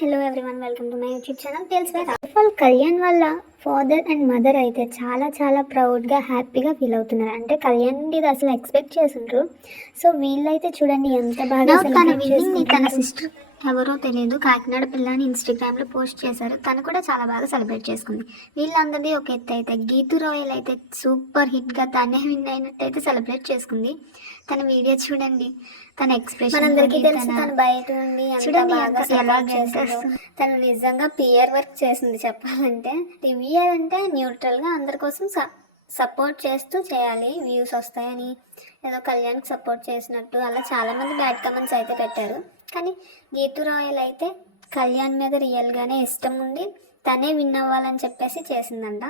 Hello everyone, welcome to my YouTube channel tells by raffle. Kalyan వాళ్ళ father and mother అయితే చాలా ప్రౌడ్గా హ్యాపీగా ఫీల్ అవుతున్నారు. అంటే కళ్యాణ్ ఇది అసలు ఎక్స్పెక్ట్ చేసిండ్రు. సో వీళ్ళైతే చూడండి ఎంత బాగా తన సిస్టర్ ఎవరో తెలియదు, కాకినాడ పిల్ల అని ఇన్స్టాగ్రామ్లో పోస్ట్ చేశారు. తను కూడా చాలా బాగా సెలబ్రేట్ చేసుకుంది. వీళ్ళందరినీ ఒక ఎత్తు అయితే గీతూ రాయల్ అయితే సూపర్ హిట్గా తనే విన్ అయినట్టయితే సెలబ్రేట్ చేసుకుంది. తన వీడియో చూడండి, తన ఎక్స్ప్రెషన్ అందరికీ తెలుసు. తను బయట ఉండి చూడండి ఎలా చేస్తుందో. తను నిజంగా పిఆర్ వర్క్ చేసింది చెప్పాలంటే. రివ్యూయర్ అంటే న్యూట్రల్గా అందరి కోసం సపోర్ట్ చేస్తూ చేయాలి, వ్యూస్ వస్తాయని ఏదో కళ్యాణ్కి సపోర్ట్ చేసినట్టు అలా చాలామంది బ్యాడ్ కమెంట్స్ అయితే పెట్టారు. కానీ గీతూ రాయల్ అయితే కళ్యాణ్ మీద రియల్గానే ఇష్టం ఉండి తనే విన్ అవ్వాలని చెప్పేసి చేసిందంట.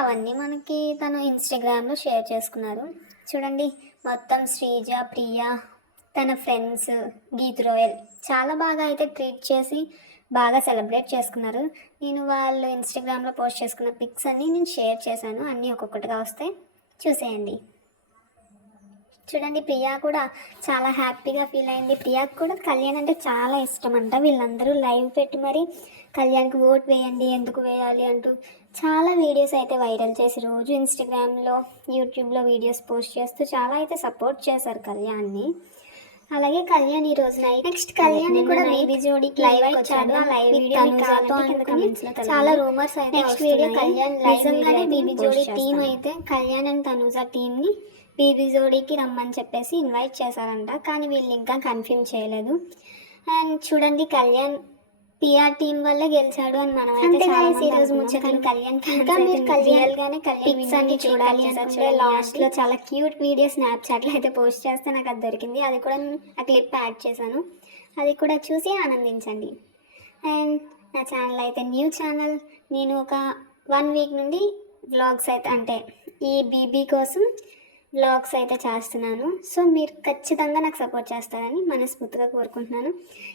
అవన్నీ మనకి తను ఇన్స్టాగ్రామ్లో షేర్ చేసుకున్నారు. చూడండి, మొత్తం శ్రీజ, ప్రియా, తన ఫ్రెండ్స్, గీతూ రాయల్ చాలా బాగా అయితే ట్రీట్ చేసి బాగా సెలబ్రేట్ చేసుకున్నారు. నేను వాళ్ళు ఇన్స్టాగ్రామ్లో పోస్ట్ చేసుకున్న పిక్స్ అన్నీ నేను షేర్ చేశాను. అన్నీ ఒక్కొక్కటిగా వస్తాయి, చూసేయండి. చూడండి, ప్రియా కూడా చాలా హ్యాపీగా ఫీల్ అయింది. ప్రియాకు కూడా కళ్యాణ్ అంటే చాలా ఇష్టం అంట. వీళ్ళందరూ లైవ్ పెట్టి మరి కళ్యాణ్కి ఓట్ వేయండి, ఎందుకు వేయాలి అంటూ చాలా వీడియోస్ అయితే వైరల్ చేసి రోజు ఇన్స్టాగ్రామ్లో, యూట్యూబ్లో వీడియోస్ పోస్ట్ చేస్తూ చాలా అయితే సపోర్ట్ చేశారు కళ్యాణ్ని. అలాగే కళ్యాణ్ ఈ రోజు నెక్స్ట్ కళ్యాణ్ కూడా బేబీ జోడీకి లైవ్ వచ్చాడు. ఆ లైవ్ వీడియో చాలా రూమర్స్ అయితే నెక్స్ట్ వీడియో కళ్యాణ్ నిజంగానే బేబీ జోడీ టీం అయితే కళ్యాణ్ అండ్ తనూజ టీంని బేబీ జోడీకి రమ్మని చెప్పేసి ఇన్వైట్ చేశారంట. కానీ వీళ్ళు ఇంకా కన్ఫర్మ్ చేయలేదు. అండ్ చూడండి, కళ్యాణ్ పిఆర్ టీం వల్లే గెలిచాడు అని మనం అయితే ఈరోజు ముచ్చట్లు కళ్యాణ్ రియల్గానే పిక్స్ అన్ని చూడాలి అనుకుంటే లాస్ట్లో చాలా క్యూట్ వీడియో స్నాప్చాట్లో అయితే పోస్ట్ చేస్తే నాకు అది దొరికింది. అది కూడా ఆ క్లిప్ యాడ్ చేశాను, అది కూడా చూసి ఆనందించండి. అండ్ నా ఛానల్ అయితే న్యూ ఛానల్. నేను ఒక 1 వీక్ నుండి వ్లాగ్స్ అయితే అంటే ఈ బీబీ కోసం వ్లాగ్స్ అయితే చేస్తున్నాను. సో మీరు ఖచ్చితంగా నాకు సపోర్ట్ చేస్తారని మనస్ఫూర్తిగా కోరుకుంటున్నాను.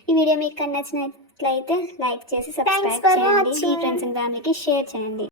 ఈ వీడియో మీకు నచ్చినట్లయితే లైక్ చేసి సబ్స్క్రైబ్ చేయండి, మీ ఫ్రెండ్స్ అండ్ ఫ్యామిలీకి షేర్ చేయండి.